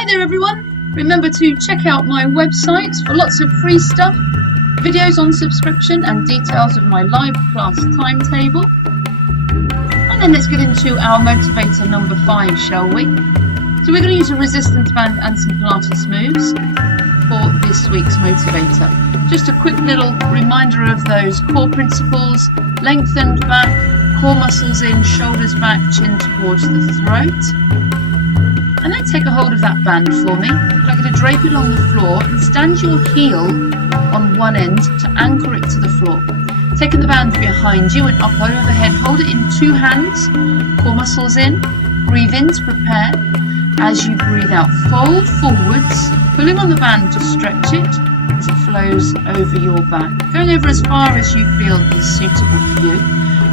Hi there everyone, remember to check out my website for lots of free stuff, videos on subscription and details of my live class timetable. And then let's get into our motivator number 5, shall we? So we're going to use a resistance band and some Pilates moves for this week's motivator. Just a quick little reminder of those core principles: lengthened back, core muscles in, shoulders back, chin towards the throat. And then take a hold of that band for me. I'd like you to drape it on the floor and stand your heel on one end to anchor it to the floor. Taking the band behind you and up overhead, hold it in 2 hands, core muscles in, breathe in to prepare. As you breathe out, fold forwards, pulling on the band to stretch it as it flows over your back, going over as far as you feel is suitable for you.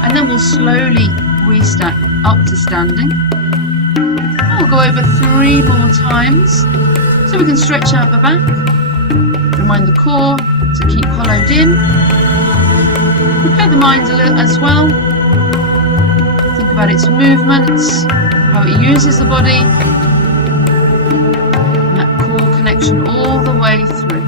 And then we'll slowly restack up to standing. We'll go over 3 more times so we can stretch out the back. Remind the core to keep hollowed in. Prepare the mind a little as well. Think about its movements, how it uses the body, and that core connection all the way through.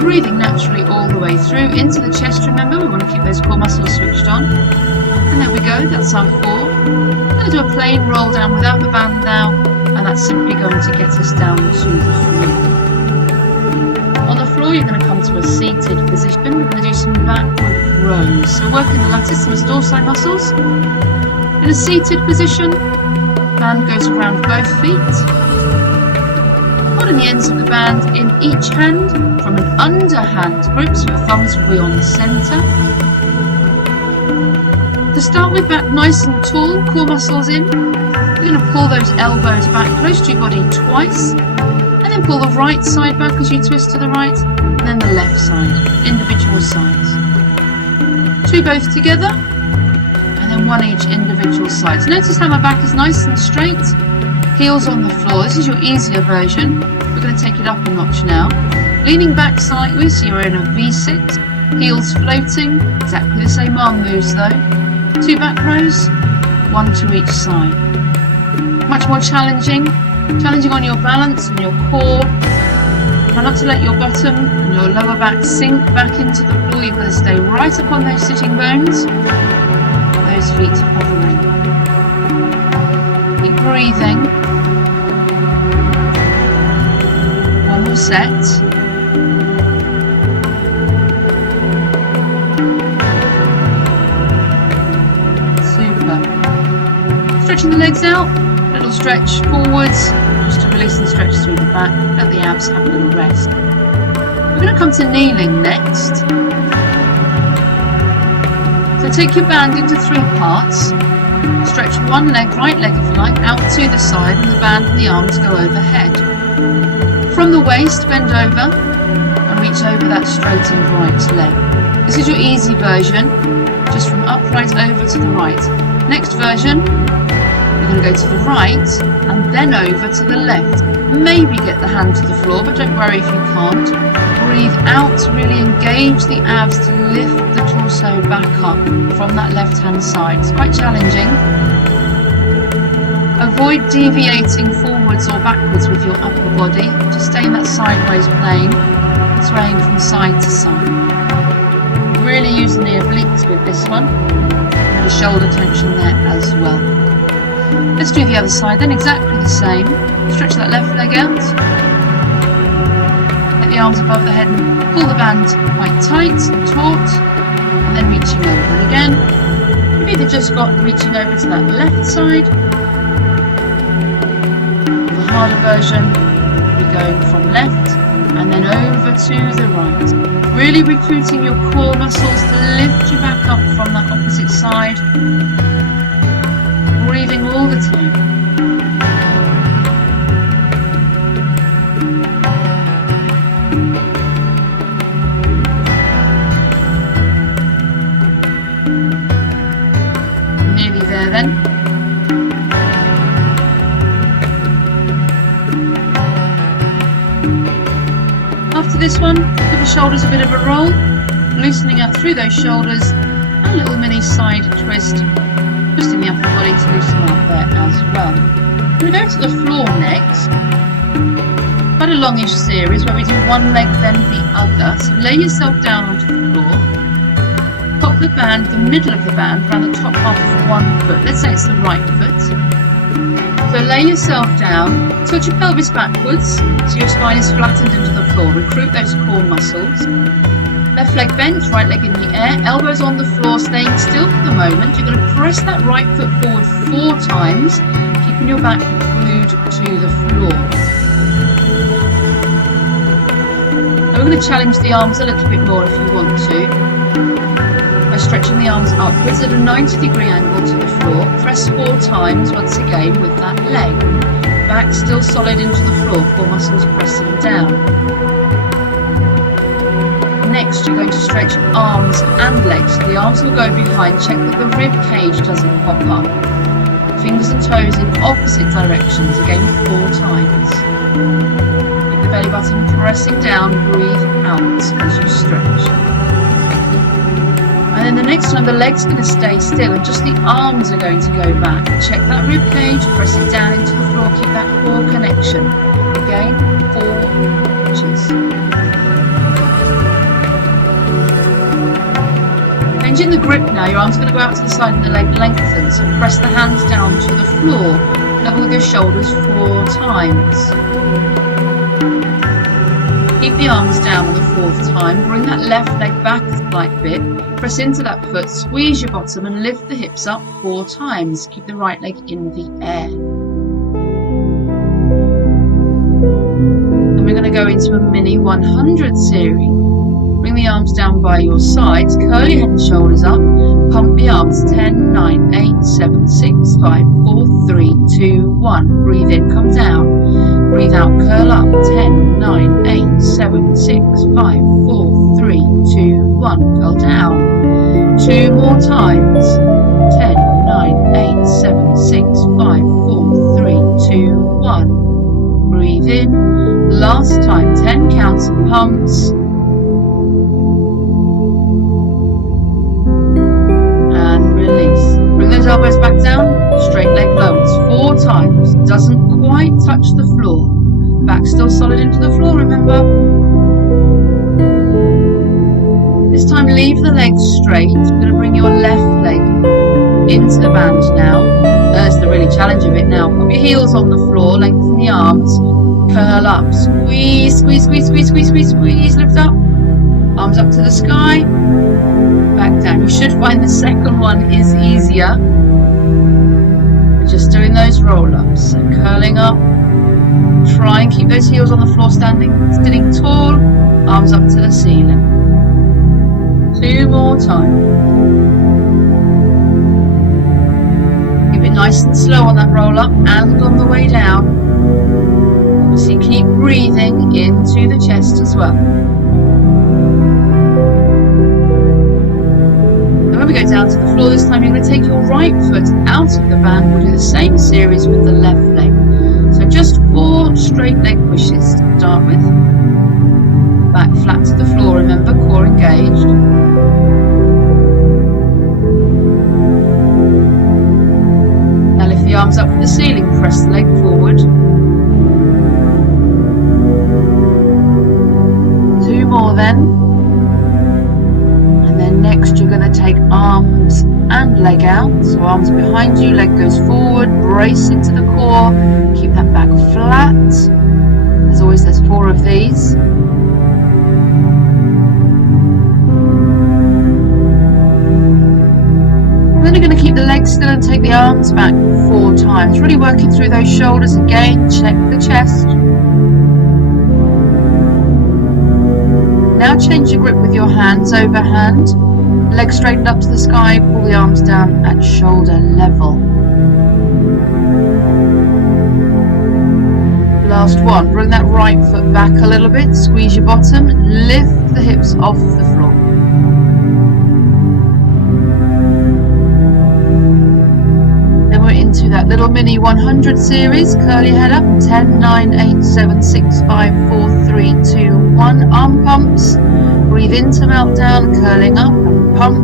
Breathing naturally all the way through into the chest. Remember, we want to keep those core muscles switched on. And there we go, that's our 4. I'm going to do a plain roll down without the band now, and that's simply going to get us down to the floor. On the floor, you're going to come to a seated position. We're going to do some backward rows. So working the latissimus dorsi muscles. In a seated position, band goes around both feet. Holding the ends of the band in each hand from an underhand grip, so your thumbs will be on the centre. To start with, back nice and tall, core muscles in. You're going to pull those elbows back close to your body twice, and then pull the right side back as you twist to the right, and then the left side, individual sides. 2 both together, and then 1 each individual side. So notice how my back is nice and straight. Heels on the floor. This is your easier version. We're going to take it up a notch now. Leaning back slightly, so you're in a V6. Heels floating. Exactly the same arm moves though. 2 back rows, 1 to each side. Much more challenging. Challenging on your balance and your core. Try not to let your bottom and your lower back sink back into the floor. You're going to stay right up on those sitting bones. Those feet hovering. Keep breathing. Set. Super. Stretching the legs out, little stretch forwards, just to release and stretch through the back. Let the abs have a little rest. We're going to come to kneeling next. So take your band into 3 parts. Stretch one leg, right leg if you like, out to the side, and the band and the arms go overhead. From the waist, bend over and reach over that straightened right leg. This is your easy version, just from upright over to the right. Next version, you're going to go to the right and then over to the left. Maybe get the hand to the floor, but don't worry if you can't. Breathe out, really engage the abs to lift the torso back up from that left hand side. It's quite challenging. Avoid deviating forwards or backwards with your upper body. Just stay in that sideways plane, swaying from side to side. Really using the obliques with this one. A bit of shoulder tension there as well. Let's do the other side then, exactly the same. Stretch that left leg out. Let the arms above the head and pull the band quite tight and taut. And then reaching over. And again, you've either just got reaching over to that left side. Harder version, we're going from left and then over to the right. Really recruiting your core muscles to lift you back up from that opposite side. Breathing all the time. Nearly there then. After this one, give the shoulders a bit of a roll. loosening up through those shoulders, and a little mini side twist, twisting the upper body to loosen up there as well. We're going to go to the floor next. Quite a longish series where we do one leg then the other. So lay yourself down onto the floor. Pop the band, the middle of the band, around the top half of one foot. Let's say it's the right foot. So lay yourself down, tilt your pelvis backwards so your spine is flattened into the floor. Recruit those core muscles. Left leg bent, right leg in the air, elbows on the floor, staying still for the moment. You're going to press that right foot forward 4 times, keeping your back glued to the floor. Now we're going to challenge the arms a little bit more if you want to, by stretching the arms upwards at a 90-degree angle to the floor. Press 4 times once again with that leg. Back still solid into the floor, core muscles pressing down. Next, you're going to stretch arms and legs. The arms will go behind. Check that the rib cage doesn't pop up. Fingers and toes in opposite directions, again 4 times. Keep the belly button pressing down, breathe out as you stretch. And then the next time the leg's going to stay still and just the arms are going to go back. Check that rib cage, press it down into the floor, keep that core connection. Again, 4 inches. Changing the grip now, your arms are going to go out to the side and the leg lengthens. So press the hands down to the floor, level with your shoulders 4 times. Keep the arms down on the 4th time, bring that left leg back a slight bit, press into that foot, squeeze your bottom and lift the hips up 4 times. Keep the right leg in the air. Then we're going to go into a mini 100 series. Bring the arms down by your sides, curl your head and shoulders up, pump the arms, 10, 9, 8, 7, 6, 5, 4, 3, 2, 1. Breathe in, come down, breathe out, curl up, 10, 9, 8, 7, 6, 5, 4, 3, 2, 1. Curl down. 2 more times, 10, 9, 8, 7, 6, 5, 4, 3, 2, 1. Breathe in, last time, 10 counts and pumps. Elbows back down, straight leg lowers 4 times, doesn't quite touch the floor, back still solid into the floor, remember. This time leave the legs straight, you're going to bring your left leg into the band now. That's the really challenging bit now. Put your heels on the floor, lengthen the arms, curl up, squeeze, squeeze, squeeze, squeeze, squeeze, squeeze, squeeze, lift up, arms up to the sky, back down. You should find the second one is easier. Just doing those roll-ups, so curling up, try and keep those heels on the floor, sitting tall, arms up to the ceiling. 2 more times. Keep it nice and slow on that roll-up and on the way down. Obviously keep breathing into the chest as well. When we go down to the floor this time, you're going to take your right foot out of the band. We'll do the same series with the left leg. So just 4 straight leg pushes to start with. Back flat to the floor, remember, core engaged. Now lift the arms up to the ceiling, press the leg forward. 2 more then. Next, you're going to take arms and leg out. So arms behind you, leg goes forward, brace into the core, keep that back flat. As always, there's 4 of these. And then you're going to keep the legs still and take the arms back 4 times. Really working through those shoulders again, check the chest. Now change your grip with your hands overhand. Legs straightened up to the sky, pull the arms down at shoulder level. Last one, bring that right foot back a little bit, squeeze your bottom, lift the hips off the floor. Then we're into that little mini 100 series, curl your head up, 10, 9, 8, 7, 6, 5, 4, 3, 2, 1, arm pumps. Breathe Breathe into meltdown, curling up and pump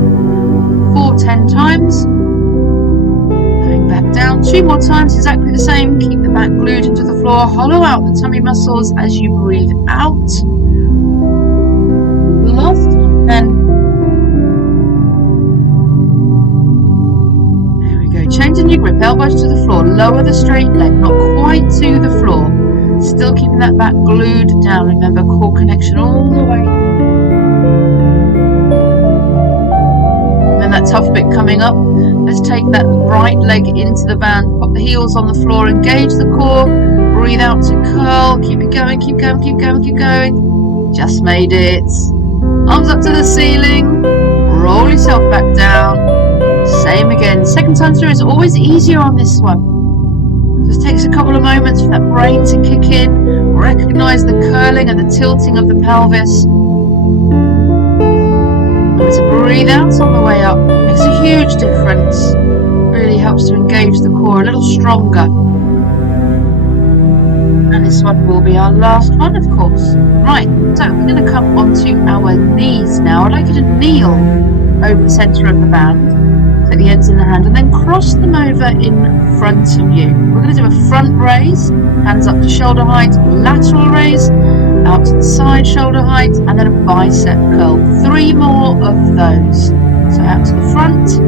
for 10 times. Going back down 2 more times, exactly the same. Keep the back glued into the floor. Hollow out the tummy muscles as you breathe out. Last time then. There we go. Changing your grip, elbows to the floor. Lower the straight leg, not quite to the floor. Still keeping that back glued down. Remember, core connection all the way. And then that tough bit coming up. Let's take that right leg into the band. Pop the heels on the floor. Engage the core. Breathe out to curl. Keep it going, keep going, keep going, keep going. Just made it. Arms up to the ceiling. Roll yourself back down. Same again. Second time through is always easier on this one. Just takes a couple of moments for that brain to kick in, recognize the curling and the tilting of the pelvis. And to breathe out on the way up makes a huge difference. Really helps to engage the core a little stronger. And this one will be our last one, of course. Right, so we're going to come onto our knees now. I'd like you to kneel over the center of the band. Take the ends in the hand and then cross them over in front of you. We're going to do a front raise, hands up to shoulder height, lateral raise, out to the side shoulder height, and then a bicep curl. 3 more of those. So out to the front,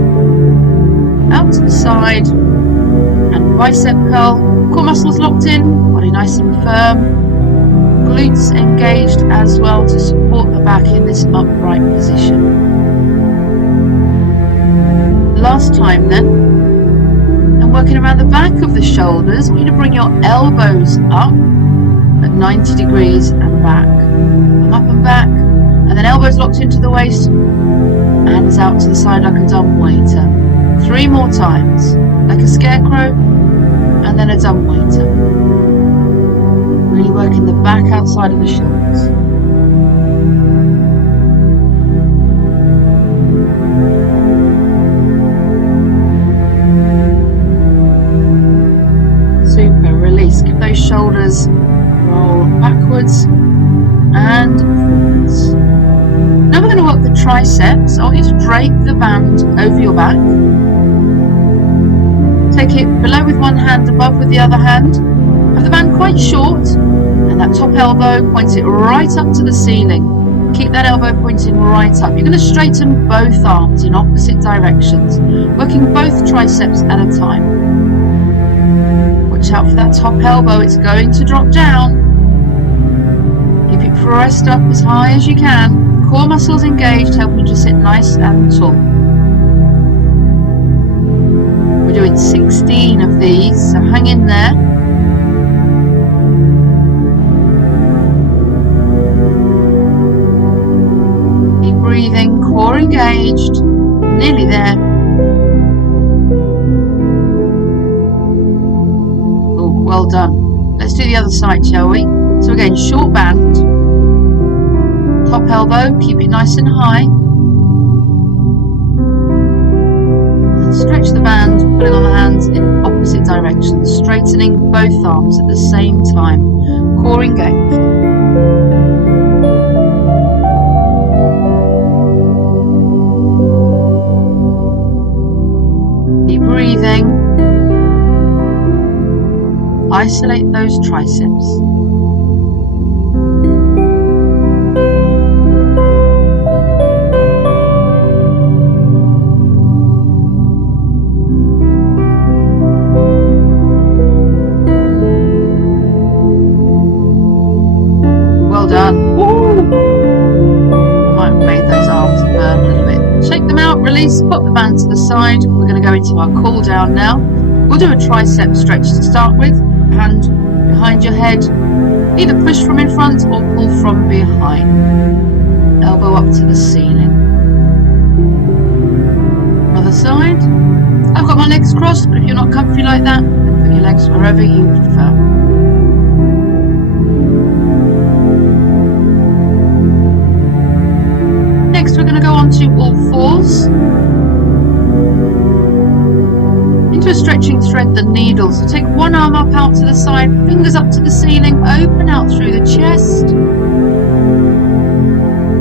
out to the side, and bicep curl. Core muscles locked in, body nice and firm. Glutes engaged as well to support the back in this upright position. Last time then, and working around the back of the shoulders, I want you to bring your elbows up at 90 degrees and back. Come up and back, and then elbows locked into the waist, hands out to the side like a dumb waiter. 3 more times, like a scarecrow, and then a dumb waiter. Really working the back outside of the shoulders. Keep those shoulders roll backwards and forwards. Now we're going to work the triceps. I want you to drape the band over your back. Take it below with one hand, above with the other hand. Have the band quite short, and that top elbow points it right up to the ceiling. Keep that elbow pointing right up. You're going to straighten both arms in opposite directions, working both triceps at a time. Watch out for that top elbow, it's going to drop down. Keep it pressed up as high as you can. Core muscles engaged, helping you to sit nice and tall. We're doing 16 of these, so hang in there. Keep breathing, core engaged, nearly there. Well done. Let's do the other side, shall we? So again, short band, top elbow, keep it nice and high. And stretch the band, putting on the hands in opposite directions, straightening both arms at the same time. Core engaged. Keep breathing. Isolate those triceps. Well done. Woo! Might have made those arms burn a little bit. Shake them out, release, put the band to the side. We're going to go into our cool down now. We'll do a tricep stretch to start with. Hand behind your head, either push from in front or pull from behind. Elbow up to the ceiling. Other side. I've got my legs crossed, but if you're not comfy like that, then put your legs wherever you prefer. Next, we're going to go on to all fours. Into a stretching thread the needle. So take one arm up out to the side, fingers up to the ceiling, open out through the chest.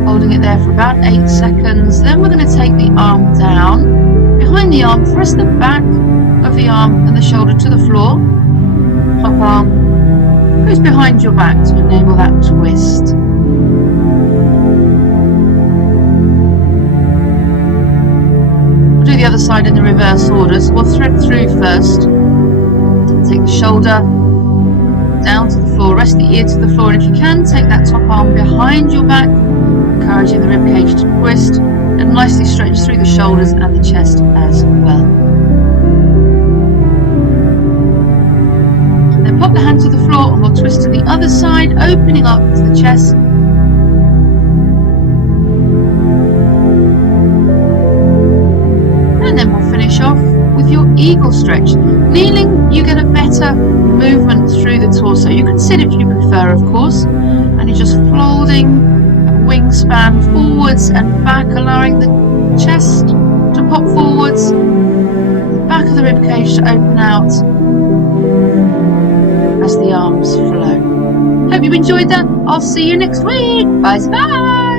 Hold holding it there for about 8 seconds. Then we're going to take the arm down. Behind the arm, press the back of the arm and the shoulder to the floor. Top arm goes behind your back to enable that twist. We'll do the other side in the reverse order. So we'll thread through first. Take the shoulder down to the floor, rest the ear to the floor, and if you can, take that top arm behind your back, encouraging the ribcage to twist and nicely stretch through the shoulders and the chest as well. Then pop the hand to the floor and we'll twist to the other side, opening up to the chest. And then we'll finish off with your eagle stretch. Kneeling, you get a better movement through the torso. You can sit if you prefer, of course, and you're just folding a wingspan forwards and back, allowing the chest to pop forwards, the back of the ribcage to open out as the arms flow. Hope you enjoyed that. I'll see you next week. Bye bye.